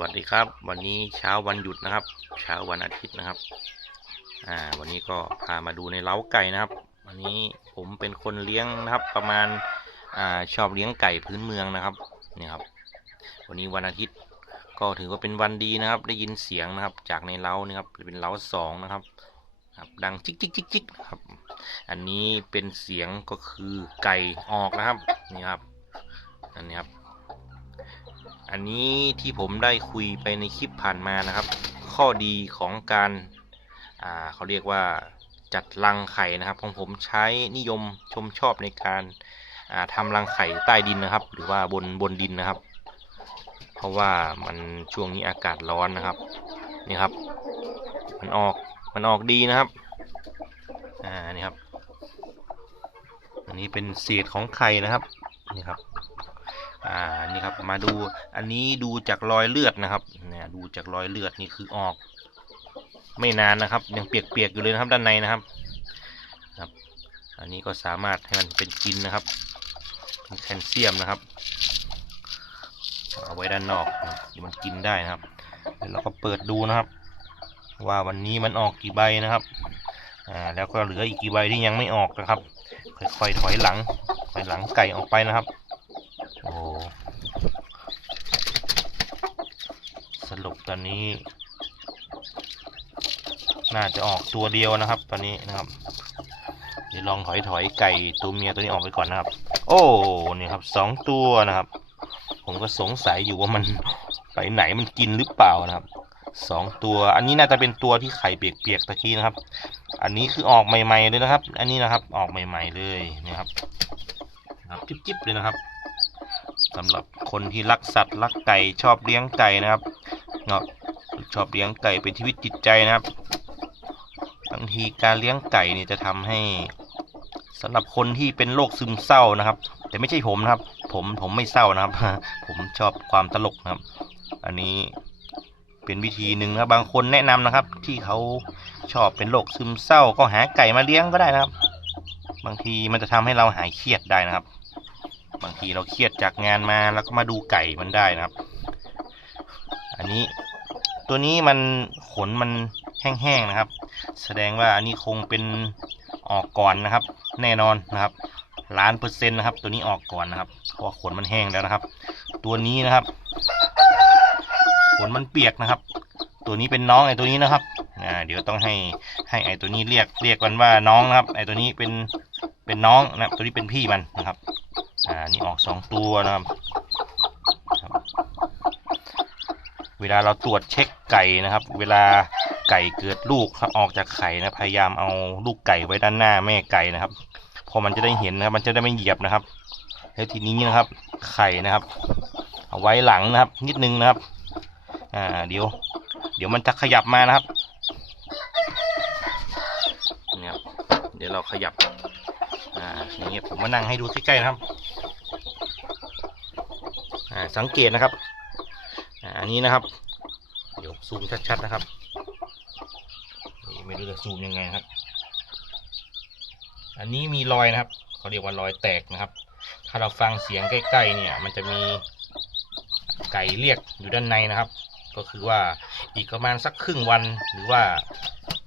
วัสดีครับ วันนี้เช้าวันหยุดนะครับ เช้าวันอาทิตย์นะครับ อ่า วันนี้ก็พามาดูในเล้าไก่นะครับ วันนี้ผมเป็นคนเลี้ยงนะครับ ประมาณอ่าชอบเลี้ยงไก่พื้นเมืองนะครับนี่ครับ วันนี้วันอาทิตย์ก็ถือว่าเป็นวันดีนะครับ ได้ยินเสียงนะครับ จากในเล้านี่ครับเป็นเล้าสองนะครับครับดังจิกจิกจิกจิกครับ อันนี้เป็นเสียงก็คือไก่ออกนะครับนี่ครับอันนี้ครับ อันนี้ที่ผมได้คุยไปในคลิปผ่านมานะครับ ข้อดีของการอ่าเขาเรียกว่าจัดรังไข่นะครับของผมใช้นิยมชมชอบในการอ่าทำรังไข่ใต้ดินนะครับ หรือว่าบนบนดินนะครับ เพราะว่ามันช่วงนี้อากาศร้อนนะครับนี่ครับ มันออกมันออกดีนะครับอ่านี่ครับ อันนี้เป็นเศษของไข่นะครับนี่ครับ อ่านี่ครับมาดูอันนี้ดูจากรอยเลือดนะครับเนี่ยดูจากรอยเลือดนี่คือออก ไม่นานนะครับยังเปียกๆอยู่เลยนะครับด้านในนะครับครับ อันนี้ก็สามารถให้มันเป็นกินนะครับเป็นแคลเซียมนะครับเอาไว้ด้านนอกที่มันกินได้นะครับเดี๋ยวเราก็เปิดดูนะครับ ว่าวันนี้มันออกกี่ใบนะครับอ่าแล้วก็เหลืออีกกี่ใบที่ยังไม่ออกนะครับ ค่อยๆถอยหลังถอยหลังไก่ออกไปนะครับ โอ้สรุปตอนนี้ น่าจะออกตัวเดียวนะครับ ตอนนี้นะครับเดี๋ยวลองถอยถอยไก่ตัวเมียตัวนี้ออกไปก่อนนะครับ โอ้นี่ครับสองตัวนะครับ ผมก็สงสัยอยู่ว่ามันไปไหนมันกินหรือเปล่านะครับสองตัวอันนี้น่าจะเป็นตัวที่ไข่เปียกๆตะกี้นะครับ อันนี้คือออกใหม่ๆเลยนะครับ อันนี้นะครับออกใหม่ ๆเลยนะครับนะครับจิ๊บๆเลยนะครับ สำหรับคนที่รักสัตว์รักไก่ชอบเลี้ยงไก่นะครับเนาะชอบเลี้ยงไก่เป็นชีวิตจิตใจนะครับบางทีการเลี้ยงไก่เนี่ยจะทำให้สำหรับคนที่เป็นโรคซึมเศร้านะครับ แต่ไม่ใช่ผมนะครับ ผมผมไม่เศร้านะครับ ผมชอบความตลกนะครับ อันนี้เป็นวิธีหนึ่งนะครับบางคนแนะนำนะครับ ที่เขาชอบเป็นโรคซึมเศร้า ก็หาไก่มาเลี้ยงก็ได้นะครับ บางทีมันจะทำให้เราหายเครียดได้นะครับ บางทีเราเครียดจากงานมาแล้วก็มาดูไก่มันได้นะครับ อันนี้ตัวนี้มันขนมันแห้งๆนะครับ แสดงว่าอันนี้คงเป็นออกก่อนนะครับ แน่นอนนะครับล้านเปอร์เซ็นต์นะครับ ตัวนี้ออกก่อนนะครับเพราะขนมันแห้งแล้วนะครับ ตัวนี้นะครับ ขนมันเปียกนะครับ ตัวนี้เป็นน้องไอ้ตัวนี้นะครับอ่าเดี๋ยวต้องให้ให้ไอ้ตัวนี้เรียกเรียกกันว่าน้องนะครับ ไอ้ตัวนี้เป็นเป็นน้องนะครับตัวนี้เป็นพี่มันนะครับ อ่านี่ออกสองตัวนะครับ เวลาเราตรวจเช็คไก่นะครับ เวลาไก่เกิดลูกครับออกจากไข่นะพยายามเอาลูกไก่ไว้ด้านหน้าแม่ไก่นะครับพอมันจะได้เห็นนะครับ มันจะได้ไม่เหยียบนะครับ แล้วทีนี้นะครับ ไข่นะครับ เอาไว้หลังนะครับ นิดนึงนะครับ อ่า เดี๋ยว เดี๋ยวมันจะขยับมานะครับเนี่ยครับเดี๋ยวเราขยับ อ่าอย่างเงี้ยผมมานั่งให้ดูใกล้ๆนะครับ สังเกตนะครับอันนี้นะครับ เดี๋ยวซูมชัดๆนะครับไม่รู้จะซูมยังไงครับ อันนี้มีรอยนะครับเขาเรียกว่ารอยแตกนะครับ ถ้าเราฟังเสียงใกล้ๆเนี่ย มันจะมีไก่เรียกอยู่ด้านในนะครับ ก็คือว่าอีกประมาณสักครึ่งวันหรือว่า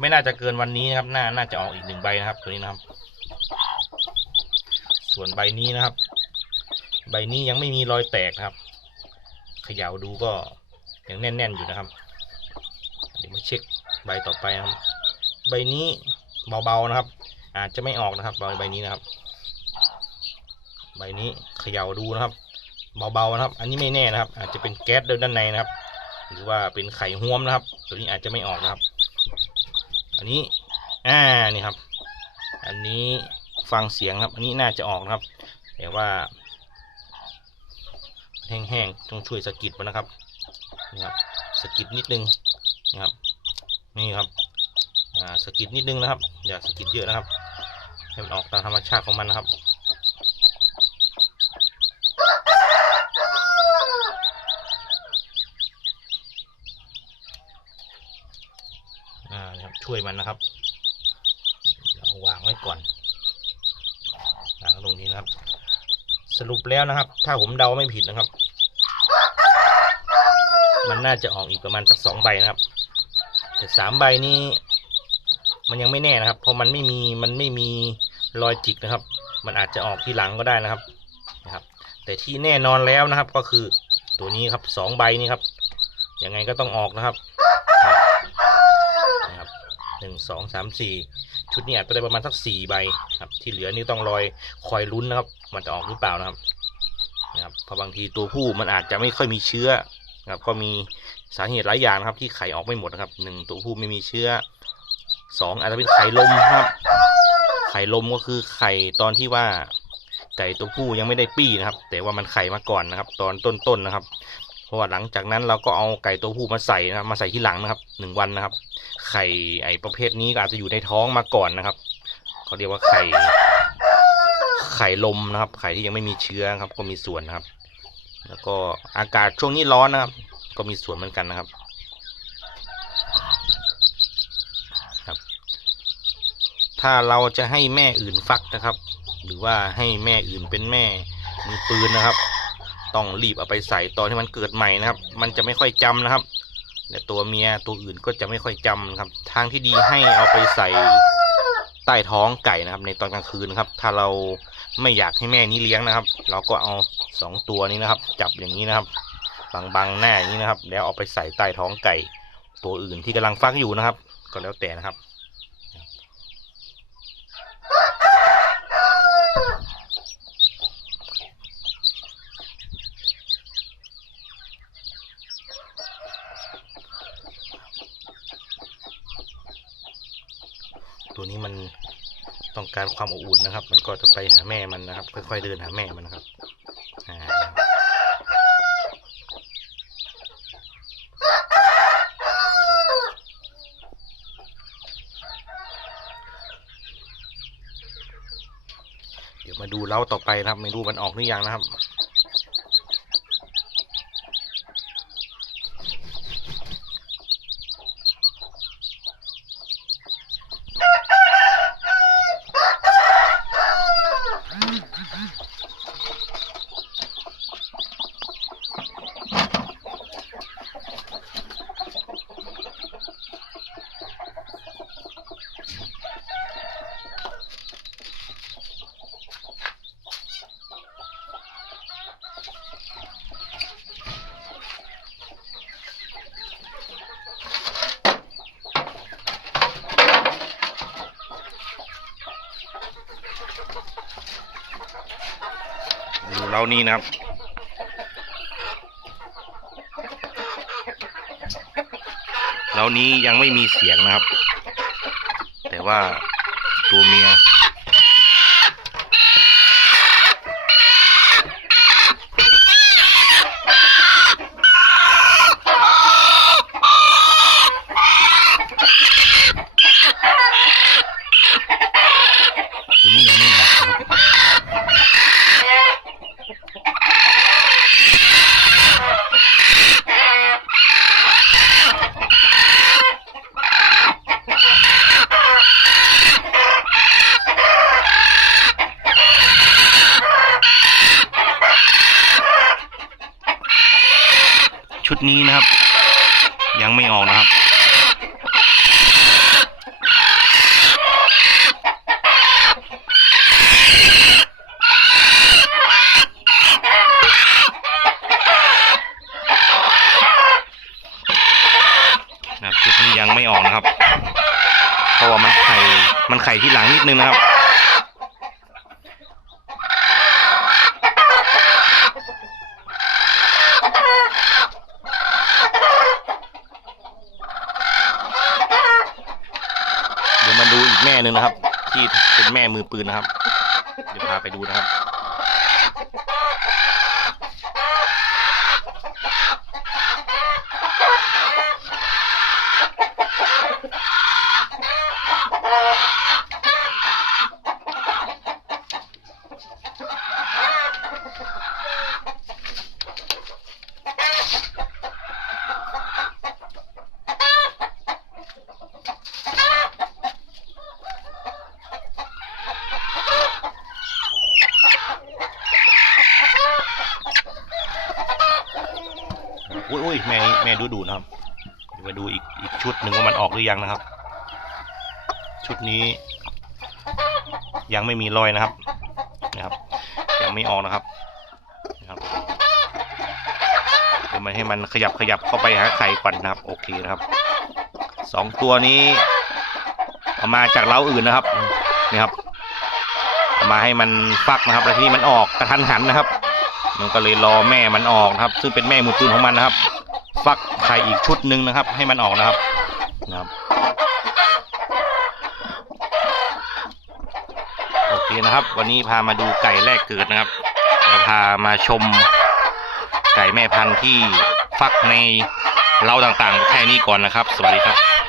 ไม่น่าจะเกินวันนี้นะครับ น่า น่าจะออกอีกหนึ่งใบนะครับ ตัวนี้นะครับ ส่วนใบนี้นะครับ ใบนี้ยังไม่มีรอยแตกนะครับ เขย่าดูก็ยังแน่น ๆ อยู่นะครับ เดี๋ยวมาเช็คใบต่อไปนะครับ ใบนี้เบาๆนะครับ อาจจะไม่ออกนะครับใบใบนี้นะครับ ใบนี้เขย่าดูนะครับ เบาๆนะครับ อันนี้ไม่แน่นะครับ อาจจะเป็นแก๊สด้านในนะครับ หรือว่าเป็นไข่ห้วมนะครับ ตัวนี้อาจจะไม่ออกนะครับ อันนี้อ่านี่ครับ อันนี้ฟังเสียงครับ อันนี้น่าจะออกนะครับ แต่ว่า แห้งๆต้องช่วยสะกิดมันนะครับนี่ครับสะกิดนิดนึงนะครับนี่ครับอ่าสะกิดนิดนึงนะครับ อย่าสะกิดเยอะนะครับให้มันออกตามธรรมชาติของมันนะครับอ่านะครับช่วยมันนะครับเราวางไว้ก่อนวางตรงนี้นะครับ สรุปแล้วนะครับ ถ้าผมเดาไม่ผิดนะครับ มันน่าจะออกอีกประมาณสักสองใบนะครับ แต่สามใบนี้มันยังไม่แน่นะครับ เพราะมันไม่มีมันไม่มีรอยจิกนะครับ มันอาจจะออกทีหลังก็ได้นะครับนะครับ แต่ที่แน่นอนแล้วนะครับก็คือตัวนี้ครับสองใบนี้ครับยังไงก็ต้องออกนะครับครับนะครับ หนึ่งสองสามสี่ชุดนี้อาจจะได้ประมาณสักสี่ใบครับ ที่เหลือนี่ต้องรอยคอยลุ้นนะครับ มันจะออกหรือเปล่านะครับนะครับเพราะบางทีตัวผู้มันอาจจะไม่ค่อยมีเชื้อนะครับ ก็มีสาเหตุหลายอย่างนะครับ ที่ไข่ออกไม่หมดนะครับหนึ่งตัวผู้ไม่มีเชื้อสองอาจจะเป็นไข่ลมครับ ไข่ลมก็คือไข่ตอนที่ว่าไก่ตัวผู้ยังไม่ได้ปี้นะครับ แต่ว่ามันไข่มาก่อนนะครับ ตอนต้นๆนะครับ เพราะว่าหลังจากนั้นเราก็เอาไก่ตัวผู้มาใส่นะครับมาใส่ที่หลังนะครับหนึ่งวันนะครับ ไข่ไอประเภทนี้ก็อาจจะอยู่ในท้องมาก่อนนะครับเขาเรียกว่าไข่ไข่ลมนะครับ ไข่ที่ยังไม่มีเชื้อครับ ก็มีส่วนนะครับ แล้วก็อากาศช่วงนี้ร้อนนะครับ ก็มีส่วนเหมือนกันนะครับถ้าเราจะให้แม่อื่นฟักนะครับ หรือว่าให้แม่อื่นเป็นแม่มือปืนนะครับ ต้องรีบเอาไปใส่ตอนที่มันเกิดใหม่นะครับ มันจะไม่ค่อยจำนะครับและตัวเมียตัวอื่นก็จะไม่ค่อยจำนะครับ ทางที่ดีให้เอาไปใส่ใต้ท้องไก่นะครับ ในตอนกลางคืนนะครับ ถ้าเราไม่อยากให้แม่นี้เลี้ยงนะครับ เราก็เอาสองตัวนี้นะครับ จับอย่างนี้นะครับบังๆหน้าอย่างนี้นะครับ แล้วเอาไปใส่ใต้ท้องไก่ ตัวอื่นที่กำลังฟักอยู่นะครับ ก็แล้วแต่นะครับ ตัวนี้มันต้องการความอบอุ่นนะครับ มันก็จะไปหาแม่มันนะครับ ค่อยๆเดินหาแม่มันนะครับเดี๋ยวมาดูเล้าต่อไปนะครับ ไม่รู้มันออกหรือยังนะครับ เล้านี้นะครับเล้านี้ยังไม่มีเสียงนะครับ แต่ว่าตัวเมีย ตัวนี้ยังไม่หลับนะครับ ชุ ดนี้นะครับ ยังไม่ออกนะครับ นะครับชุดนี้ยังไม่ออกนะครับเพราะว่ามันไข่มันไข่ที่หลังนิดนึงนะครับ เดี๋ยวมาดูอีกแม่ห นะครับ ที่เป็นแม่มือปืนนะครับ เดี๋ยวพาไปดูนะครับ อุ้ย อุ้ยแม่นี้แม่ดูดูนะครับเดี๋ยวมาดูอีกอีกชุดหนึ่งว่ามันออกหรือยังนะครับ ชุดนี้ ยังไม่มีรอยนะครับนะครับ ยังไม่ออกนะครับนะครับเดี๋ยวมันให้มันขยับขยับเข้าไปหาไข่ก่อนนะครับ โอเคนะครับสองตัวนี้เอามาจากเล้าอื่นนะครับนี่ครับเอามาให้มันฟักนะครับ แล้วทีนี้มันออกกระทันหันนะครับ มันก็เลยรอแม่มันออกนะครับ ซึ่งเป็นแม่มือปืนของมันนะครับ ฟักไข่อีกชุดหนึ่งนะครับ ให้มันออกนะครับนะครับโอเคนะครับ วันนี้พามาดูไก่แรกเกิดนะครับจะพามาชมไก่แม่พันธุ์ที่ฟักในเล้าต่างๆแค่นี้ก่อนนะครับ สวัสดีครับ